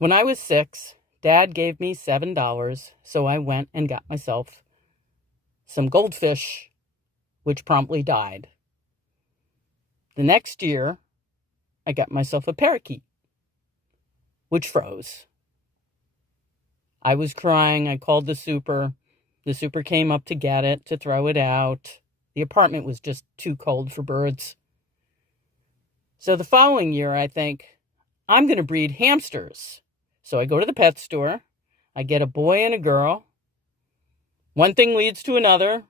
When I was 6, Dad gave me $7, so I went and got myself some goldfish, which promptly died. The next year, I got myself a parakeet, which froze. I was crying. I called the super. The super came up to get it, to throw it out. The apartment was just too cold for birds. So the following year, I think, I'm going to breed hamsters. So I go to the pet store. I get a boy and a girl. One thing leads to another.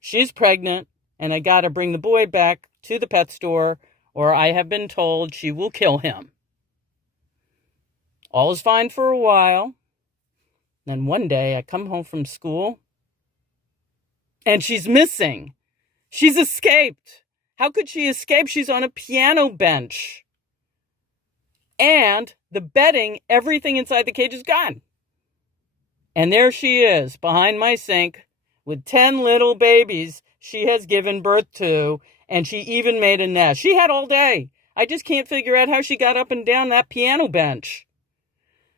She's pregnant, and I got to bring the boy back to the pet store, or I have been told she will kill him. All is fine for a while. Then one day I come home from school, and she's missing. She's escaped. How could she escape? She's on a piano bench. And the bedding, everything inside the cage is gone. And there she is, behind my sink, with 10 little babies she has given birth to, and she even made a nest. She had all day. I just can't figure out how she got up and down that piano bench.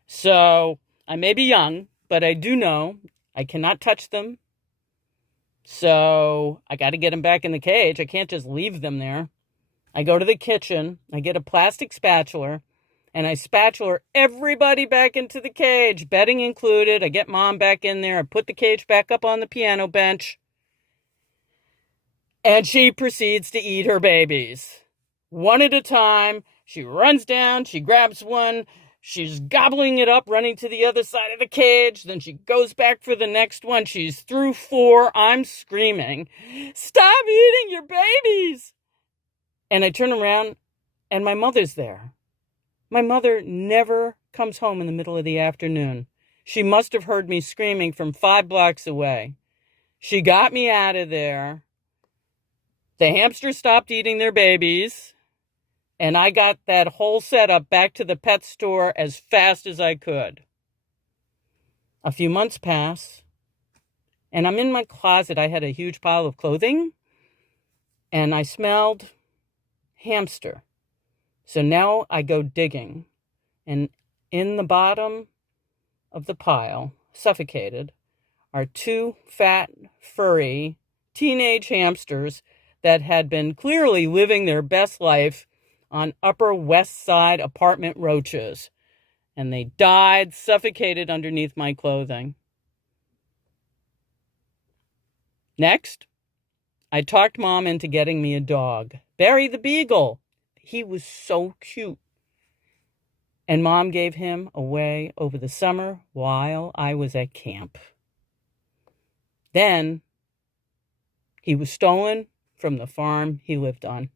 So, I may be young, but I do know I cannot touch them. So, I got to get them back in the cage. I can't just leave them there. I go to the kitchen, I get a plastic spatula, and I spatula everybody back into the cage, bedding included. I get Mom back in there. I put the cage back up on the piano bench. And she proceeds to eat her babies. One at a time. She runs down. She grabs one. She's gobbling it up, running to the other side of the cage. Then she goes back for the next one. She's through 4. I'm screaming, "Stop eating your babies!" And I turn around, and my mother's there. My mother never comes home in the middle of the afternoon. She must have heard me screaming from 5 blocks away. She got me out of there. The hamsters stopped eating their babies, and I got that whole setup back to the pet store as fast as I could. A few months pass, and I'm in my closet. I had a huge pile of clothing, and I smelled hamster. So now I go digging, and in the bottom of the pile, suffocated, are 2 fat, furry teenage hamsters that had been clearly living their best life on Upper West Side apartment roaches. And they died, suffocated underneath my clothing. Next, I talked Mom into getting me a dog, Barry the Beagle. He was so cute. And Mom gave him away over the summer while I was at camp. Then he was stolen from the farm he lived on.